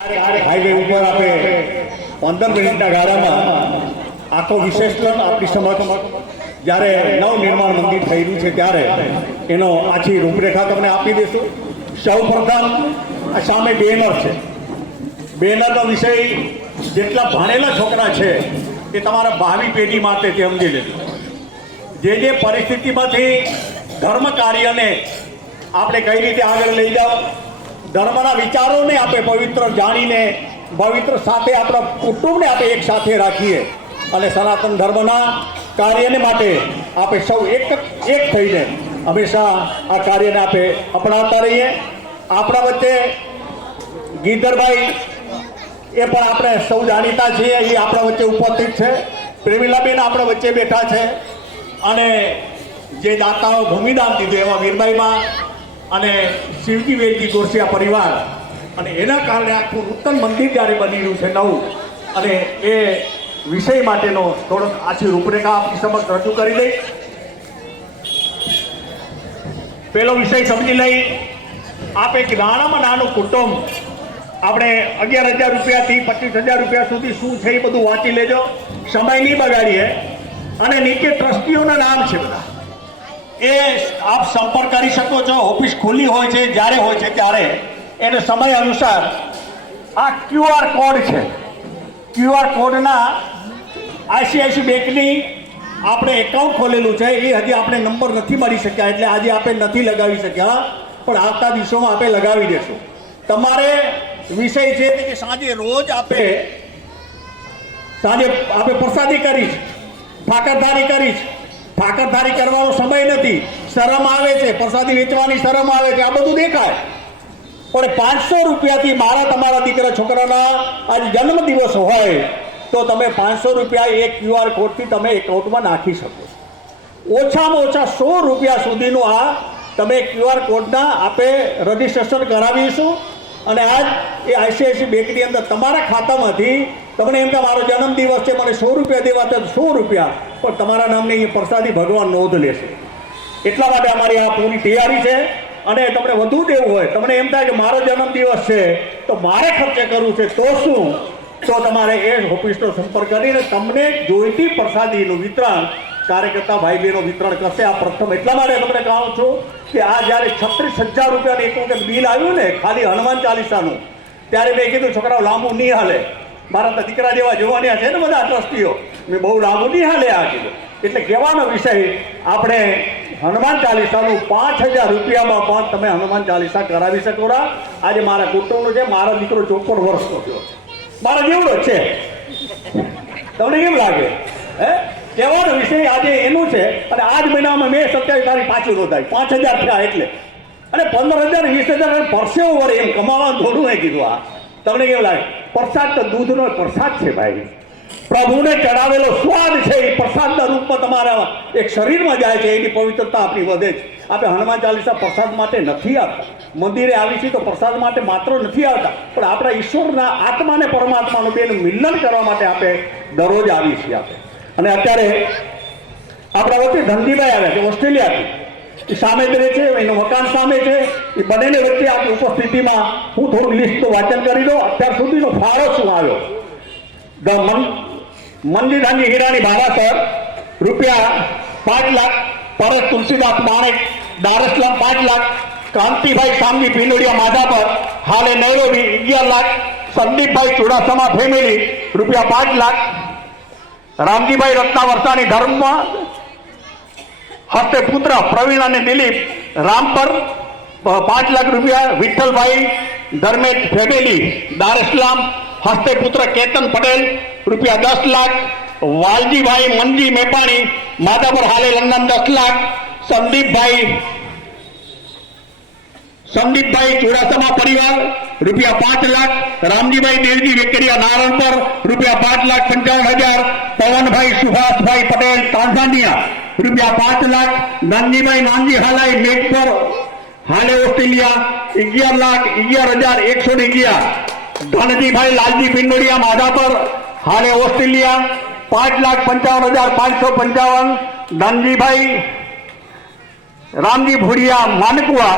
Highway ઉપર આપણે 15 મિનિટના ગાળામાં આખો વિશ્લેષણ આપણી સમક્ષ જ્યારે નવનિર્માણ મંદિર થઈ રહ્યું છે ત્યારે એનો આછી રૂપરેખા તમને આપી દઈશું. સૌ પ્રથમ આ સામે બેનર છે. બેનરનો વિષય જેટલા ભણેલા છોકરા છે એ તમારા ભાવિ પેઢી માટે તે સમજી લેજો. જે પરિસ્થિતિમાંથી ધર્મ કાર્યને આપણે કઈ રીતે આગળ લઈ જાઓ, ધર્મના વિચારોને આપણે પવિત્ર જાણીને પવિત્ર સાથે આપણા કુટુંબને આપણે એક સાથે રાખીએ અને સનાતન ધર્મના કાર્યને માટે આપણે સૌ એક થઈને હંમેશા આ કાર્યને આપણે અપનાવતા રહીએ. આપણા વચ્ચે ગીધરભાઈ એ પણ આપણે સૌ જાણીતા છીએ, એ આપણા વચ્ચે ઉપસ્થિત છે. પ્રેમીલાબેન આપણા વચ્ચે બેઠા છે અને જે દાતાઓ ભૂમિદાન દીધું એવા વીરબાઈમાં અને શિવજી વેલજી ગોરસિયા પરિવાર, અને એના કારણે આખું નૂતન મંદિર જ્યારે બની રહ્યું છે નવું, અને એ વિષય માટેનો થોડોક આછી રૂપરેખા આપણી સમક્ષ રજૂ કરી દઈ. પેલો વિષય સમજી લઈ. આપ એક નાનામાં નાનું કુટુંબ, આપણે 11,000 રૂપિયાથી 25,000 રૂપિયા સુધી શું છે એ બધું વાંચી લેજો, સમય નહીં બગાડીએ. અને નીચે ટ્રસ્ટીઓના નામ છે બધા, એ આપ સંપર્ક કરી શકો છો. ઓફિસ ખુલ્લી હોય છે જ્યારે હોય છે ત્યારે એને સમય અનુસાર આ QR કોડ છે. QR કોડના ICICI બેંકની આપણે એકાઉન્ટ ખોલેલું છે, એ હજી આપણે નંબર નથી મળી શક્યા એટલે આજે આપણે નથી લગાવી શક્યા, પણ આવતા દિવસોમાં આપણે લગાવી દેશું. તમારે વિષય છે કે સાંજે રોજ આપણે પ્રસાદી કરીશ, ઠાકરધારી કરીશ. ઠાકરધારી કરવાનો સમય નથી, શરમ આવે છે, પ્રસાદી વેચવાની શરમ આવે છે, આ બધું દેખાય. પણ 500 રૂપિયાથી તમારા દીકરા છોકરાના આજે જન્મદિવસ હોય તો તમે 500 રૂપિયા એક QR કોડથી તમે એકાઉન્ટમાં નાખી શકો છો. ઓછામાં ઓછા 100 રૂપિયા સુધીનું આ તમે QR કોડના આપણે રજીસ્ટ્રેશન કરાવીશું. અને આજ એ ICICI બેંકની અંદર તમારા ખાતામાંથી તમને એમ કે મારો જન્મદિવસ છે, મને 100 રૂપિયા દેવા તો 100 રૂપિયા, પણ તમારા નામની એ પ્રસાદી ભગવાન નોંધ લેશે. એટલા માટે અમારી આ પૂરી તૈયારી છે. અને તમને વધુ દેવું હોય, તમને એમ થાય કે મારો જન્મદિવસ છે તો મારે ખર્ચે કરવું છે, તો શું? તો તમારે એ ઓફિસનો સંપર્ક કરીને તમને જોઈતી પ્રસાદીનું વિતરણ કાર્યકર્તા ભાઈ બહેનો વિતરણ કરશે. આ પ્રથમ એટલા માટે તમને કહું છું કે આ જ્યારે 36,000 રૂપિયાનું એક વખત બિલ આવ્યું ને ખાલી હનુમાન ચાલીસાનું, ત્યારે મેં કીધું છોકરાઓ લાંબુ નહીં હાલે, મારા તો દીકરા જેવા જોવાનિયા છે ને બધા ટ્રસ્ટીઓ, મેં બહુ લાંબુ નહીં હાલે આ કીધું. એટલે કહેવાનો વિષય આપણે હનુમાન ચાલીસાનું 5,000 રૂપિયામાં પણ તમે હનુમાન ચાલીસા કરાવી શકો. આજે મારા કુટુંબનો છે, મારો દીકરો 54 વર્ષનો થયો, મારા જેવડો જ છે. તમને કેમ લાગે? કહેવાનો વિષય આજે એનું છે. અને આ જ મહિનામાં મેં 27 તારીખ પાછું નોંધાય 5,000 થયા એટલે, અને 15,000 20,000 પરસેવો વળે એમ કમાવાનું થોડું નહીં કીધું. આ તમને કેમ લાગે? પ્રસાદ તો દૂધનો પ્રસાદ છે ભાઈ, પ્રભુને ચડાવેલો સ્વાદ છે, એ પ્રસાદના રૂપમાં તમારા એક શરીરમાં જાય છે, એની પવિત્રતા આપણી વધે છે. આપણે હનુમાન ચાલીસા પ્રસાદ માટે નથી આવતા, મંદિરે આવી છીએ તો પ્રસાદ માટે માત્ર નથી આવતા, પણ આપણા ઈશ્વરના આત્માને પરમાત્માનું બેનું મિલન કરવા માટે આપણે દરરોજ આવીએ છીએ આપણે. અને અત્યારે આપણા વચ્ચે ધનજીભાઈ આવ્યા છે ઓસ્ટ્રેલિયાથી, એ સામે જ રહે છે, એનું મકાન સામે છે. એ બંનેને વચ્ચે આપણી ઉપસ્થિતિમાં હું થોડું લિસ્ટનું વાંચન કરી દઉં. અત્યાર સુધીનો ફાળો શું આવ્યો? મંદિર ધાનજી હીરાની ભાવાસર રૂપિયા 5 લાખ, પરસ તુલસીદાસ માણેક દારસલામ 5 લાખ, કાંતિભાઈ સામજી પીનોડિયા માધાપર હાલે નૈરોબી 11 લાખ, સંદીપભાઈ ચુડાસમા ફેમિલી રૂપિયા 5 લાખ, રામજીભાઈ રત્નાવર્ષાની ધર્મમાં હસ્તે પુત્ર પ્રવીણ અને દિલીપ રામપર 5 લાખ રૂપિયા, વિઠ્ઠલભાઈ ધર્મેશ ફેમિલી દારસલામ હસ્તે પુત્ર કેતન પટેલ રૂપિયા 10 લાખ, વાલજીભાઈ મનજી મેપાણી માધાપર હાલે લંડન 10 લાખ, સંદીપભાઈ ચુડાસમા પરિવાર રૂપિયા 5 લાખ, રામજીભાઈ દેવજી વેકરિયા નારણપર રૂપિયા 5,55,000, પવનભાઈ સુભાષભાઈ પટેલ તાંઝાનિયા રૂપિયા 5 લાખ, નાનજીભાઈ નાનજી હાલાઈ મેઘપર હાલે ઓસ્ટ્રેલિયા 11,11,111, ધનજીભાઈ લાલજી પિંડોડિયા માધાપર હાલે ઓસ્ટ્રેલિયા 5,55,555, ધનજીભાઈ રામજી ભુડિયા માનકુવા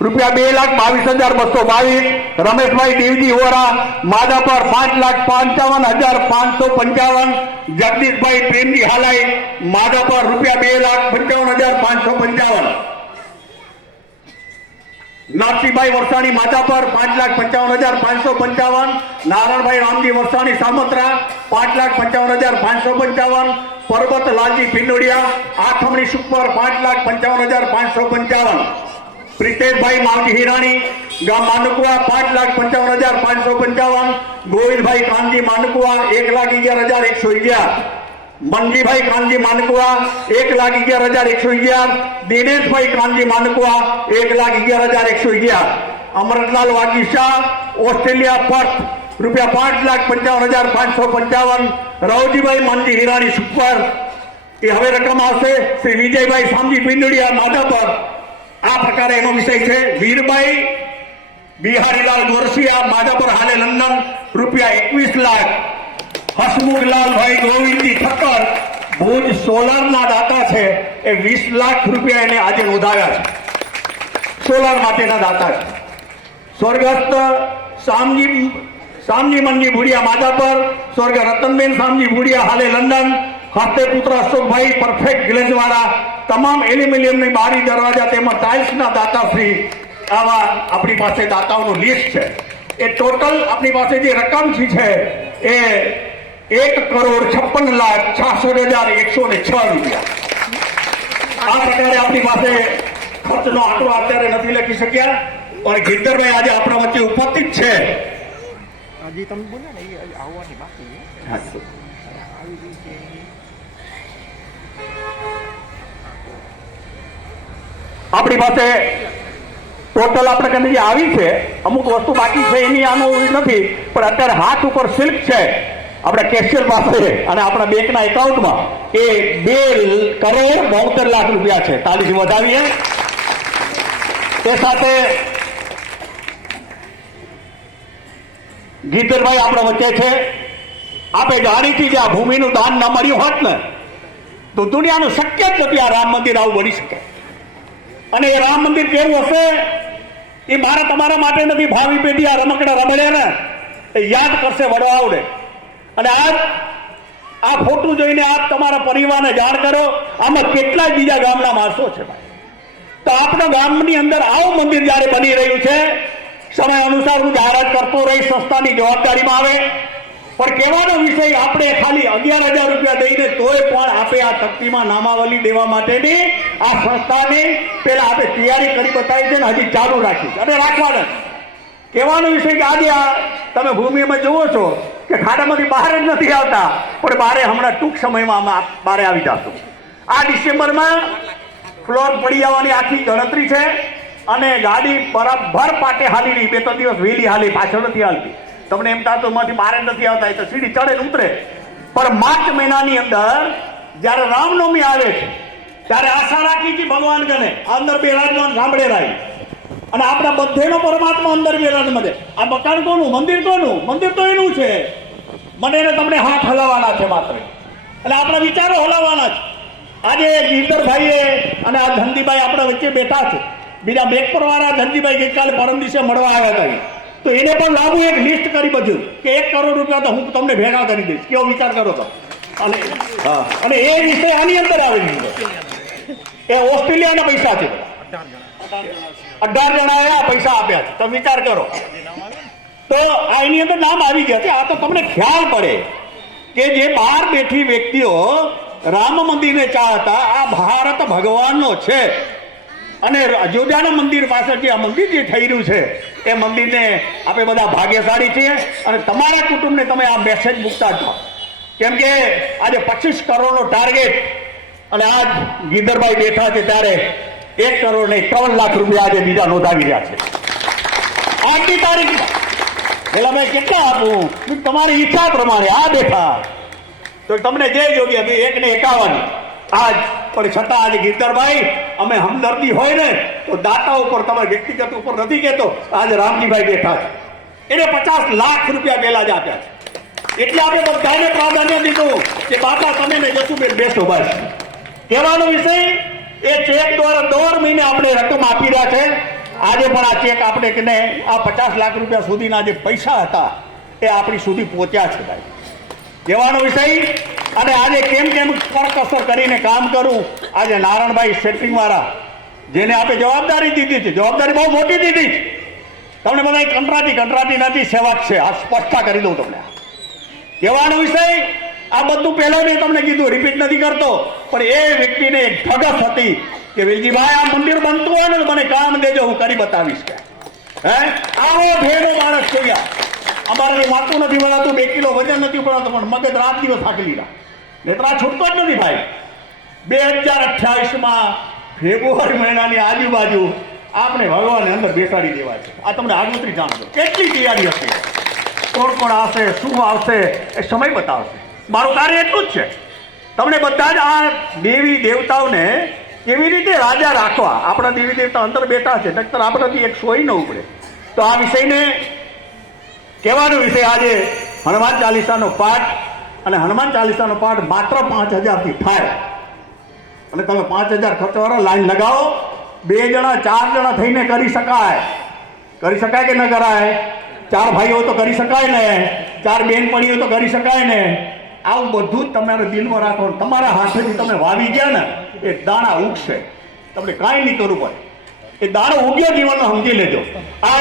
રૂપિયા 2,22,222. રમેશભાઈ દેવજી વોરા માધાપર 5,55,555. જગદીશભાઈ પ્રેમજી હાલાઈ માધાપર રૂપિયા 2,55,555. નારસિંહભાઈ વરસાણી માધાપર 5,55,555. નારાયણભાઈ રામજી વરસાણી સામત્રા 5,55,555. પરબત લાલજી પિંડોડિયા આથમણી સુપર 5,55,555. પ્રિતેશભાઈ માવજી હિરાણી ગામ માનકુવા 5,55,555. ગોવિંદભાઈ કાનજી માનકુવા 1,11,111. મનજીભાઈ કાનજી માનકુવા 1,11,111. દિનેશભાઈ કાનજી માનકુવા 1,11,111. અમરતલાલ વાઘી શાહ ઓસ્ટ્રેલિયા પર્થ રૂપિયા 5,55,555. રાવજીભાઈ માનજી હિરાણી સુપર એ હવે રકમ આવશે. શ્રી વિજયભાઈ સામજી પિંડોડિયા માધાપર. આ પ્રકારે એનો વિષય છે. વીરભાઈ બિહારીલાલ ગોરસિયા માધાપર હાલે લંડન રૂપિયા 21 લાખ. હસમુખલાલભાઈ ગોવિંદજી ઠક્કર ભુજ સોલારના દાતા છે એ 20 લાખ રૂપિયા એને આજે નોંધાવ્યા છે. સોલાર માટેના દાતા છે. સ્વર્ગસ્થ શામજી મનજી ભુડિયા માધાપર, સ્વર્ગ રતનબેન શામજી ભુડિયા હાલે લંડન. હસ્તે પુત્ર અશોકભાઈ પરફેક્ટ ગ્લેઝવાળા તમામ એલ્યુમિનિયમની બારી દરવાજા તેમજ ટાઇલ્સના દાતાશ્રી. આવા આપણી પાસે દાતાઓનું લિસ્ટ છે. એ ટોટલ આપણી પાસે જે રકમ છે એ 1,56,66,106 રૂપિયા. આ પ્રકારે આપણી પાસે ખર્ચનો આંકડો અત્યારે નથી લખી શક્યા, પણ ગિરધરભાઈ આજે આપણા વચ્ચે ઉપસ્થિત છે. હજી તમે બોલ્યા ને એ આવવાની બાકી છે. આવી રીતે આપણી પાસે ટોટલ આપણે કને જે આવી છે, અમુક વસ્તુ બાકી છે એની આનું નથી, પણ અત્યારે હાથ ઉપર સિલ્ક છે આપણા કેશિયર પાસે અને આપણા બેંકના એકાઉન્ટમાં એ 2,72,00,000 રૂપિયા છે. તાલીથી વધાવીએ. તે સાથે ગીતરભાઈ આપણા વચ્ચે છે. આપણે જાણીથી જે આ ભૂમિનું દાન ન મળ્યું હોત ને તો દુનિયાનું શક્ય જ નથી આ રામ મંદિર આવું બની શકે. અને એ રામ મંદિર કેવું હશે એ મારા તમારા માટે નથી. ભાવિ પેઢી આ રમકડા રમડે ને એ યાદ કરશે વડવાઓને. અને આ ફોટો જોઈને આપ તમારા પરિવારને જાણ કરો. આમાં કેટલા બીજા ગામના માણસો છે ભાઈ. તો આપણા ગામની અંદર આવું મંદિર જયારે બની રહ્યું છે, સમય અનુસાર હું જાહેરાત કરતો રહીશ, સંસ્થાની જવાબદારીમાં આવે. પણ કહેવાનો વિષય આપણે ખાલી 11,000 રૂપિયા દઈને તોય પણ આપે આ તકતીમાં નામાવલી દેવા માટેની આ સંસ્થાની પેલા આપણે તૈયારી કરી બતાવી છે ને હજી ચાલુ રાખી છે અને રાખવાના. કહેવાનો વિષય કે આજે આ તમે ભૂમિમાં જુઓ છો કે ખાડામાંથી બહાર જ નથી આવતા, પણ બારે હમણાં ટૂંક સમયમાં આમાં બારે આવી જશું. આ ડિસેમ્બરમાં ફ્લોર પડી જવાની આખી ગણતરી છે અને ગાડી બરાબર પાટે હાલી રહી. 2-3 દિવસ વહેલી હાલી, પાછળ નથી હાલતી. તમને એમ થતું એમાંથી બહાર નથી આવતા, એ તો સીડી ચડે ને ઉતરે. પણ માર્ચ મહિનાની અંદર જ્યારે રામનવમી આવે છે ત્યારે આશા રાખી છે ભગવાન કને અંદર બિરાજમાન સાંભળે રાય અને આપણા બધેનો પરમાત્મા અંદર બિરાજમાન. આ મકાન કોનું? મંદિર કોનું? મંદિર તો એનું છે. મને એને તમને હાથ હલાવવાના છે માત્ર, અને આપણા વિચારો હલાવવાના છે. આજે ગીરધરભાઈએ અને આ ધનજીભાઈ આપણા વચ્ચે બેઠા છે. બીજા બેકપરવાળા ધનજીભાઈ ગઈકાલે પરમ દિવસે મળવા આવ્યા હતા, તો એને પણ લાવું એક લિસ્ટ કરી બધું કે 1 કરોડ રૂપિયા તો હું તમને ભેગા કરી દઈશ. કેવો વિચાર કરો તો? અને એ વિષય આની અંદર આવે છે. એ ઓસ્ટ્રેલિયાના પૈસા છે. 18 જણાએ આ પૈસા આપ્યા છે. તમે વિચાર કરો તો આ એની અંદર નામ આવી ગયા છે. આ તો તમને ખ્યાલ પડે કે જે બહાર બેઠી વ્યક્તિઓ રામ મંદિરને ચાહતા, આ ભારત ભગવાનનો છે અને અયોધ્યાના મંદિર પાછળ જે આ મંદિર જે થઈ રહ્યું છે એ મંદિરને આપણે બધા ભાગ્યશાળી છીએ. અને તમારા કુટુંબને તમે આ મેસેજ મૂકતા છો, કેમ કે આજે 25 કરોડનો ટાર્ગેટ અને આજ ગીરધરભાઈ બેઠા છે ત્યારે 1 કરોડ ને 3 લાખ રૂપિયા આજે બીજા નોંધાવી રહ્યા છે. આજની તારીખમાં પેલા મેં કેટલા આપું તમારી ઈચ્છા પ્રમાણે આ બેઠા તો તમને જે યોગ્ય 1,51 આજ. પણ છતાં આજે ગીરધરભાઈ અમે હમદર્દી હોય ને તો દાતા ઉપર, તમારે વ્યક્તિગત ઉપર નથી કહેતો. આજે રામજીભાઈ બેઠા છે, એને 50 લાખ રૂપિયા પહેલા જ આપ્યા છે. એટલે આપણે બધાને પ્રાધાન્ય દીધું કે બાપા તમે ને જસુબેન બેસો બસ. કહેવાનો વિષય એ ચેક દ્વારા દર મહિને આપણે રકમ આપી રહ્યા છે આજે પણ આ ચેક આપણે કે ને આ 50 લાખ રૂપિયા સુધીના જે પૈસા હતા એ આપણી સુધી પહોંચ્યા છે ભાઈ. કહેવાનો વિષય. અને આજે કેમ કેમ કરકસર કરીને કામ કરું, આજે નારાયણભાઈ સેટિંગવાળા જેને આપણે જવાબદારી દીધી છે, જવાબદારી બહુ મોટી દીધી છે. તમને બધા કંટ્રાટી નથી, સેવા જ છે. આ સ્પષ્ટતા કરી દઉં તમને. કહેવાનો વિષય આ બધું પહેલા મેં તમને કીધું, રિપીટ નથી કરતો, પણ એ વ્યક્તિને એક ધગસ હતી કે વેલજીભાઈ આ મંદિર બનતું હોય ને મને કામ દેજો, હું કરી બતાવીશ. કે હે આવો ભેડો માણસ છે યાર. અમારે વાતું નથી વળાતું, 2 કિલો વજન નથી પડાતું, પણ મગજ રાત દિવસ થાકી લીધા. નેત્રા છૂટતો જ નથી ભાઈ. 2028માં ફેબ્રુઆરી મહિનાની આજુબાજુ આપણે ભગવાનને અંદર બેસાડી દેવા છે. આ તમને આગોતરી જાણજો કેટલી તૈયારી હશે, કોણ આવશે, શું આવશે એ સમય બતાવશે. મારું કાર્ય એટલું જ છે, તમને બધા જ આ દેવી દેવતાઓને કેવી રીતે રાજા રાખવા. આપણા દેવી દેવતા અંદર બેઠા છે, નહીતર આપણાથી એક સોય ન ઉપડે. તો આ વિષયને કહેવાનો વિષય આજે હનુમાન ચાલીસાનો પાઠ, અને હનુમાન ચાલીસાનો પાઠ માત્ર 5000થી થાય. અને તમે 5000 ખર્ચવાળા લાઈન લગાવો. 2 જણા 4 જણા થઈને કરી શકાય કે ન કરાય? 4 ભાઈઓ તો કરી શકાય ને, 4 બહેનપણીઓ તો કરી શકાય ને. આવું બધું જ તમારે દિલમાં રાખો. તમારા હાથેથી તમે વાવી ગયા ને એ દાણા ઉગશે, તમને કાંઈ નહીં કરવું પડે. એ દાણો ઉગ્યો જીવનમાં સમજી લેજો. આ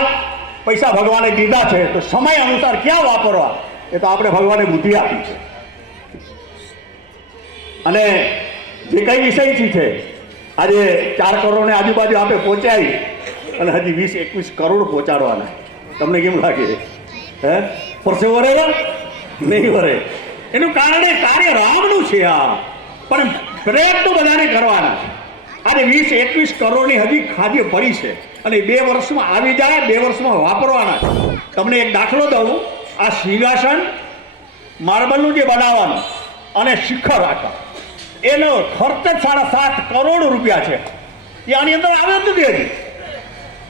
પૈસા ભગવાને દીધા છે તો સમય અનુસાર ક્યાં વાપરવા એ તો આપણે ભગવાને બુદ્ધિ આપી છે. અને જે કઈ વિષયથી છે આજે 4 કરોડને આજુબાજુ આપણે પહોંચાડી અને હજી 20-21 કરોડ પહોંચાડવાના. તમને કેમ લાગે? હે પરસે વરે નહીં વરે? એનું કારણ કાર્ય રામનું છે. આ પણ પ્રયત્નો બધાને કરવાના છે. આજે 20-21 કરોડની હજી ખાદ્ય પડી છે અને 2 વર્ષમાં આવી જાય, 2 વર્ષમાં વાપરવાના છે. તમને એક દાખલો દઉં. આ સિંહાસન માર્બલનું જે બનાવવાનું અને શિખર આખા એનો ખર્ચ જ 7.5 કરોડ રૂપિયા છે. એ આની અંદર આવ્યો જ નથી હજી.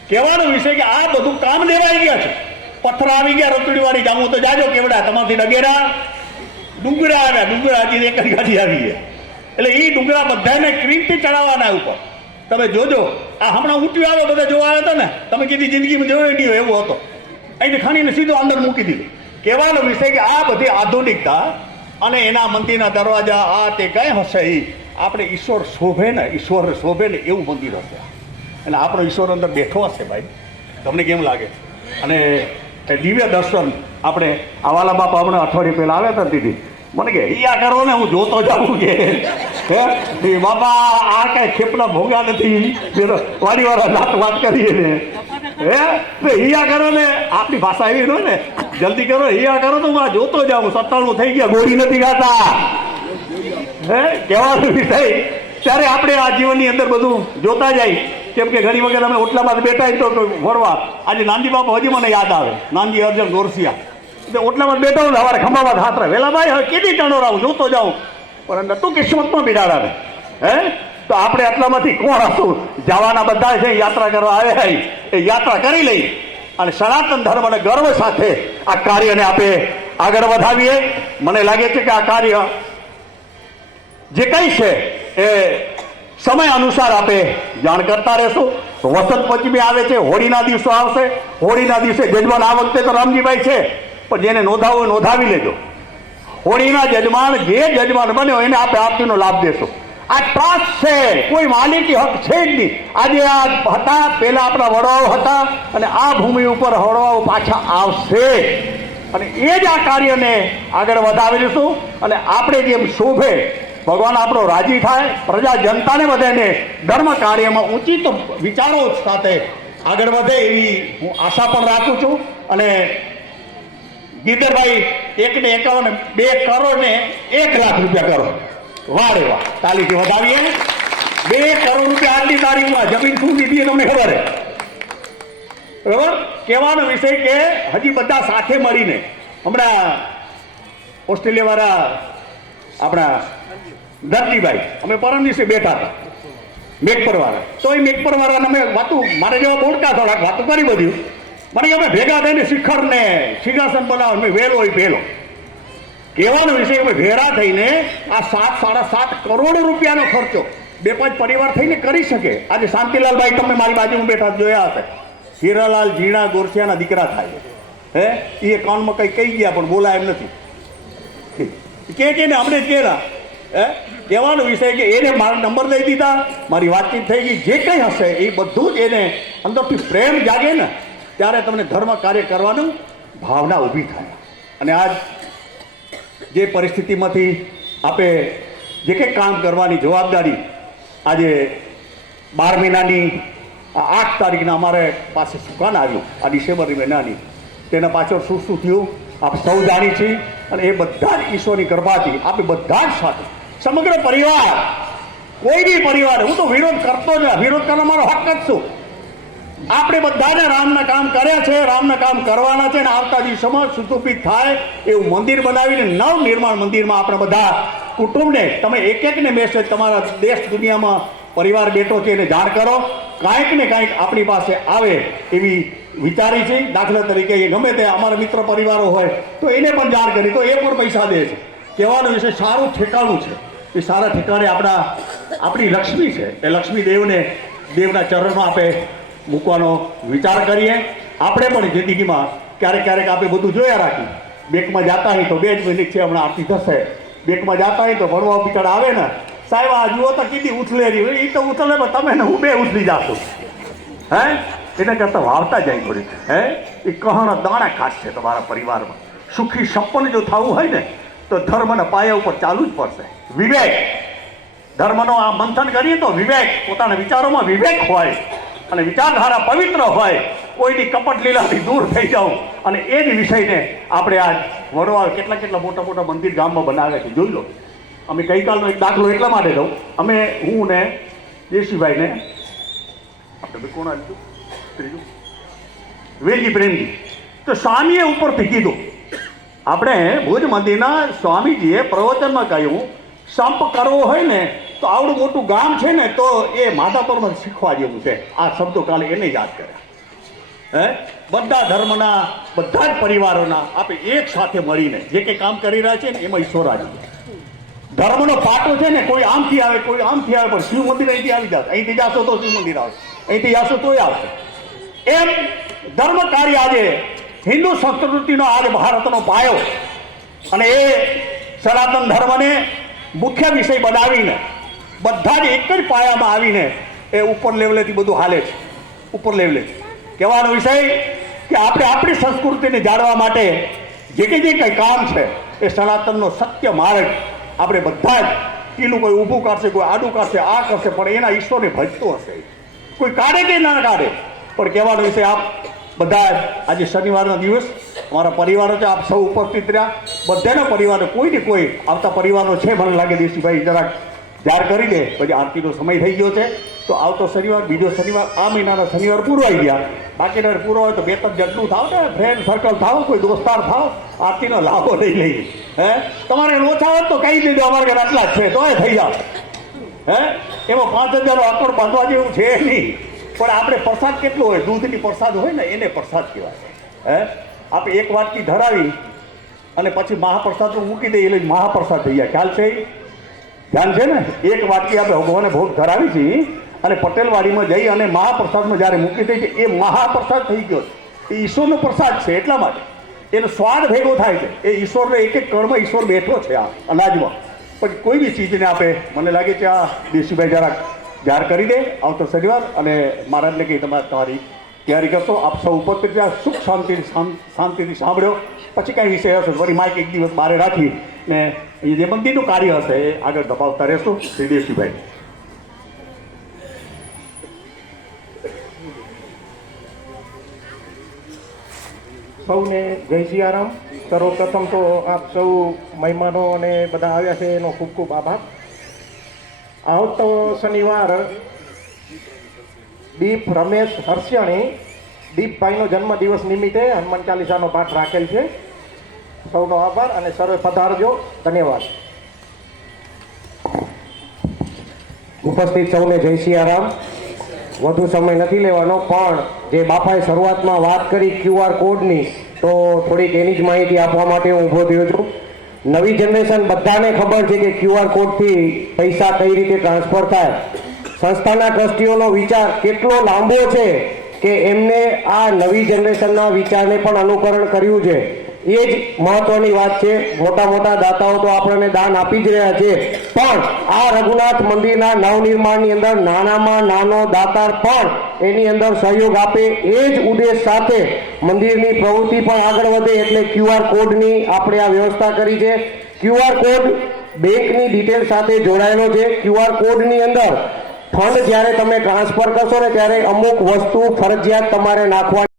કહેવાનો વિષય કે આ બધું કામ દેવાઈ ગયા છે. પથ્થર આવી ગયા, રતડીવાળી જામું તો જાજો કેવડા તમારથી ડગેરા ડુંગરા આવ્યા. ડુંગરા હજી એક જ ગાડી આવી છે. એટલે એ ડુંગરા બધાને ક્રીમથી ચડાવવાના ઉપર. તમે જોજો આ હમણાં ઊંટ્યું આવે બધા જોવા આવ્યા હતા ને, તમે કીધી જિંદગીમાં જોયો નહીં હોય એવો હતો. અહીંથી ખાણીને સીધું અંદર મૂકી દીધું. કહેવાનો વિષય કે આ બધી આધુનિકતા અને એના મંદિરના દરવાજા આ તે કંઈ હશે એ આપણે ઈશ્વર શોભે ને, ઈશ્વર શોભે ને એવું મંદિર હશે. અને આપણો ઈશ્વર અંદર બેઠો હશે ભાઈ. તમને કેમ લાગે? અને દિવ્ય દર્શન આપણે આવાલા બાપા હમણાં અઠવાડિયે પહેલાં આવ્યા હતા દીદી, મને કે ઈયા કરો ને હું જોતો જાઉં કે હે બાપા આ કઈ ખેપના ભોગા નથી, વાડીવાળા વાત કરીએ ને હે તો ઈયા કરો ને. આપણી ભાષા એવી હોય ને, જલ્દી કરો ઈયા કરો તો હું આ જોતો જાઉં. 97 થઈ ગયા, ગોળી નથી ગાતા. હે કહેવાનું વિષય ત્યારે આપણે આ જીવનની અંદર બધું જોતા જાય. કેમ કે ઘણી વખત અમે ઓટલામાં બેઠા તો ફરવા. આજે નાનજી બાપા હજી મને યાદ આવે, નાનજી અર્જન ગોરસિયા. ઓટલામાં બેઠો ને સવારે ખંભામાં હાથ રહે વેલા ભાઈ હવે કેટલી ટણો રાવું જોતો જાઉં, પણ નતું કિસ્મતમાં બિડાડા ને. હે તો આપણે આટલામાંથી કોણ હતું? જવાના બધા છે યાત્રા કરવા આવ્યા, એ યાત્રા કરી લઈ અને સનાતન ધર્મને ગર્વ સાથે આ કાર્યને આપણે આગળ વધાવીએ. મને લાગે છે કે આ કાર્ય જે કંઈ છે એ સમય અનુસાર આપણે જાણ કરતા રહેશું. વસંત પંચમી આવે છે, હોળીના દિવસો આવશે. હોળીના દિવસે જજમાન આ વખતે તો રામજીભાઈ છે, પણ જેને નોંધાવો નોંધાવી લેજો. હોળીના જજમાન જે જજમાન બન્યો એને આપણે આરતીનો લાભ દેશું. આ ટ્રસ્ટ છે, કોઈ માલિકી હક છે જ નહીં. આજે આ હતા પહેલા આપણા વડવાઓ હતા અને આ ભૂમિ ઉપર વડવાઓ પાછા આવશે અને એ જ આ કાર્યને આગળ વધાવીશું. અને આપણે જેમ શોભે ભગવાન આપણો રાજી થાય, પ્રજા જનતાને બધાને ધર્મ કાર્યમાં ઊંચી તો વિચારો સાથે આગળ વધે એવી હું આશા પણ રાખું છું. અને ગીધરભાઈ 151 2 કરોડ ને 1 લાખ રૂપિયા કરો. વાહ રે વાહ, તાલીથી વધાવીએ. 2 કરોડ રૂપિયા આજની તારીખમાં જમીન શું દીધી તમને ખબર છે? બરોબર. કહેવાનો વિષય કે હજી બધા સાથે મળીને હમણાં ઓસ્ટ્રેલિયા વાળા આપણા ધરતીભાઈ અમે પરમ દિવસે બેઠા હતા મેઘપર વાળા. તો એ મેઘપર વાળાને અમે વાતું મારે જેવા બોલતા થોડાક વાતો કરી બધું. મને અમે ભેગા થઈને શિખર ને સિંહાસન બનાવો મેં વહેલો હોય પહેલો. કહેવાનો વિષય અમે ભેરા થઈને આ 7.5 કરોડ રૂપિયાનો ખર્ચો 2-5 પરિવાર થઈને કરી શકે. આજે શાંતિલાલભાઈ તમે મારી બાજુમાં બેઠા જોયા હશે, હીરાલાલ ઝીણા ગોરસિયાના દીકરા થાય હે, એ કાનમાં કંઈ કહી ગયા પણ બોલાય એમ નથી. કે ને અમને કેરા હે કહેવાનો વિષય કે એને મારા નંબર દઈ દીધા, મારી વાતચીત થઈ ગઈ. જે કંઈ હશે એ બધું જ એને અંદરથી પ્રેમ જાગે ને ત્યારે તમને ધર્મ કાર્ય કરવાનું ભાવના ઊભી થાય. અને આજ જે પરિસ્થિતિમાંથી આપણે જે કંઈ કામ કરવાની જવાબદારી આજે 12 મહિનાની 8 તારીખના અમારે પાસે સુકાન આવ્યું આ ડિસેમ્બર મહિનાની, તેના પાછળ શું શું થયું આપ સૌ જાણી છીએ. અને એ બધા જ ઈશ્વરની કૃપાથી આપણે બધા જ સાથે સમગ્ર પરિવાર, કોઈ બી પરિવાર, હું તો વિરોધ કરતો જ નથી, વિરોધ કરવાનો મારો હક જ છું. આપણે બધાને રામના કામ કર્યા છે, રામના કામ કરવાના છે, અને આવતા દિવસોમાં સુશોભિત થાય એવું મંદિર બનાવીને નવ નિર્માણ મંદિરમાં આપણે બધા કુટુંબને, તમે એક એકને મેસેજ તમારા દેશ દુનિયામાં પરિવાર બેઠો છે એને જાણ કરો. કાંઈક ને કાંઈક આપણી પાસે આવે એવી વિચારી છે. દાખલા તરીકે એ ગમે તે અમારા મિત્ર પરિવારો હોય તો એને પણ જાણ કરી તો એ પણ પૈસા દે છે. કહેવાનો વિષય સારું ઠેકાણું છે, એ સારા ઠેકાણે આપણી લક્ષ્મી છે, એ લક્ષ્મી દેવના ચરણમાં આપણે મૂકવાનો વિચાર કરીએ. આપણે પણ જિંદગીમાં ક્યારેક ક્યારેક આપણે બધું જોયા રાખી. બેંકમાં જતા હોય તો 2 જ મિનિટ છે હમણાં આરતી થશે, બેંકમાં જતા હોય તો ભણવા બિચારા આવે ને, સાહેબ આ જુઓ તો કીધી ઉછલેરી, એ તો ઉછલે પણ તમે ને હું 2 ઉછલી જાશું. હે એના કરતાં વાવતા જાય થોડીક. હે એ કહણા દાણા કાઢશે તમારા પરિવારમાં. સુખી સપન જો થવું હોય ને તો ધર્મના પાયા ઉપર ચાલવું જ પડશે. વિવેક, ધર્મનો આ મંથન કરીએ તો વિવેક, પોતાના વિચારોમાં વિવેક હોય અને વિચારધારા પવિત્ર હોય, કોઈની કપટ લીલાથી દૂર થઈ જાઉં. અને એ જ વિષયને આપણે આ વડવા કેટલા મોટા મોટા મંદિર ગામમાં બનાવ્યા છે જોઈ લો. અમે ગઈકાલનો એક દાખલો એટલા માટે દઉં, અમે હું ને જયશ્રીભાઈને આપણે કોણ આવ્યું ત્રીજું વેલજી પ્રેમજી, તો સ્વામીએ ઉપરથી કીધું, આપણે ભુજ મંદિરના સ્વામીજીએ પ્રવચનમાં કહ્યું સંપ કરવો હોય ને તો આવડું મોટું ગામ છે ને તો એ માધાપરમાં શીખવા જેવું છે. આ શબ્દો કાલે એને યાદ કર્યા. હે બધા ધર્મના બધા જ પરિવારોના આપણે એક સાથે મળીને જે કંઈ કામ કરી રહ્યા છે ને એમાં ઈશ્વર આવી જાય. ધર્મનો પાટો છે ને કોઈ આમથી આવે કોઈ આમથી આવે, પણ શિવ મંદિર અહીંથી આવી જશે, અહીંથી જાશો તો શિવ મંદિર આવશે, અહીંથી જાશો તોય આવશે. એમ ધર્મ કાર્ય આજે હિન્દુ સંસ્કૃતિનો આજે ભારતનો પાયો, અને એ સનાતન ધર્મને મુખ્ય વિષય બનાવીને બધા જ એક જ પાયામાં આવીને એ ઉપર લેવલેથી બધું હાલે છે. ઉપર લેવલે કહેવાનો વિષય કે આપણે આપણી સંસ્કૃતિને જાળવા માટે જે કંઈ કામ છે એ સનાતનનો સત્ય માર્ગ આપણે બધા જ, પેલું કોઈ ઊભું કરશે, કોઈ આડું કરશે, આ કરશે, પણ એના ઈશ્વરને ભજતો હશે. કોઈ કાઢે કે ના કાઢે, પણ કહેવાનો વિષય આપ બધા આજે શનિવારનો દિવસ અમારા પરિવારો છે, આપ સૌ ઉપસ્થિત રહ્યા. બધાના પરિવારો કોઈ ને કોઈ આવતા પરિવારો છે. મને લાગે દેશીભાઈ જરાક જાહેર કરી દે, પછી આરતીનો સમય થઈ ગયો છે. તો આવતો શનિવાર, બીજો શનિવાર, આ મહિનાના શનિવાર પૂરવાઈ ગયા, બાકીના પૂરો હોય તો 2-3 જણનું થાવ ને, ફ્રેન્ડ સર્કલ થાવ, કોઈ દોસ્તાર થાવ, આરતીનો લાભો લઈ લઈએ. હે તમારે ઓછા હોય તો કહી દેજો અમારે ઘરે આટલા જ છે તો એ થઈ જાવ. હે એમાં 5000 આંકડો બાંધવા જેવું છે નહીં, પણ આપણે પ્રસાદ કેટલો હોય, દૂધની પ્રસાદ હોય ને એને પ્રસાદ કહેવાય. હે આપણે એક વાટકી ધરાવી અને પછી મહાપ્રસાદનું મૂકી દઈએ એટલે મહાપ્રસાદ થઈ જાય. ખ્યાલ છે? ધ્યાન છે ને? એક વાટકી આપણે ભગવાને ભોગ ધરાવી છીએ અને પટેલવાડીમાં જઈ અને મહાપ્રસાદમાં જ્યારે મૂકી દઈએ છે એ મહાપ્રસાદ થઈ ગયો છે. એ ઈશ્વરનો પ્રસાદ છે, એટલા માટે એનો સ્વાદ ભેગો થાય છે. એ ઈશ્વરને એક એક કણમાં ઈશ્વર બેઠો છે આ અનાજમાં. પછી કોઈ બી ચીજને આપે, મને લાગે છે આ દેશીભાઈ જરાક જાહેર કરી દે આવતો શનિવાર, અને મહારાજને કહી તમારી તૈયારી કરશો. આપ સૌ ઉપસ્થિત ત્યાં સુખ શાંતિથી સાંભળ્યો. પછી કાંઈ વિષય હશે વળી માઇક એક દિવસ બહાર રાખી ને એ જે મંદિરનું કાર્ય હશે એ આગળ ધપાવતા રહેશું. શ્રી દેશીભાઈ. સૌને જય સિયારામ. સર્વપ્રથમ તો આપ સૌ મહેમાનો અને બધા આવ્યા છે એનો ખૂબ ખૂબ આભાર. આવતો શનિવાર દીપ રમેશ હર્ષિયાણી, દીપભાઈનો જન્મદિવસ નિમિત્તે હનુમાન ચાલીસાનો પાઠ રાખેલ છે. સૌનો આભાર અને સર્વે પધારજો. ધન્યવાદ. ઉપસ્થિત સૌને જય સિયારામ. વધુ સમય નથી લેવાનો, પણ જે બાપાએ શરૂઆતમાં વાત કરી QR કોડની, તો થોડીક એની જ માહિતી આપવા માટે હું ઊભો થયો છું. નવી જનરેશન બધાને ખબર છે કે QR કોડથી પૈસા કઈ રીતે ટ્રાન્સફર થાય. સંસ્થાના ટ્રસ્ટીઓનો વિચાર કેટલો લાંબો છે કે એમને આ નવી જનરેશનના વિચારને પણ અનુકરણ કર્યું છે. એ જ મહત્વની વાત છે. મોટા મોટા દાતાઓ તો આપણને દાન આપી જ રહ્યા છે, પણ આ રઘુનાથ મંદિરના નવનિર્માણની અંદર નાનામાં નાનો દાતાર પણ એની અંદર સહયોગ આપે, એ જ ઉદ્દેશ સાથે મંદિરની પ્રવૃત્તિ પણ આગળ વધે એટલે QR કોડની આપણે આ વ્યવસ્થા કરી છે. QR કોડ બેંકની ડિટેલ સાથે જોડાયેલો છે. QR કોડની અંદર ફંડ જ્યારે તમે ટ્રાન્સફર કરશો ને ત્યારે અમુક વસ્તુ ફરજિયાત તમારે નાખવાની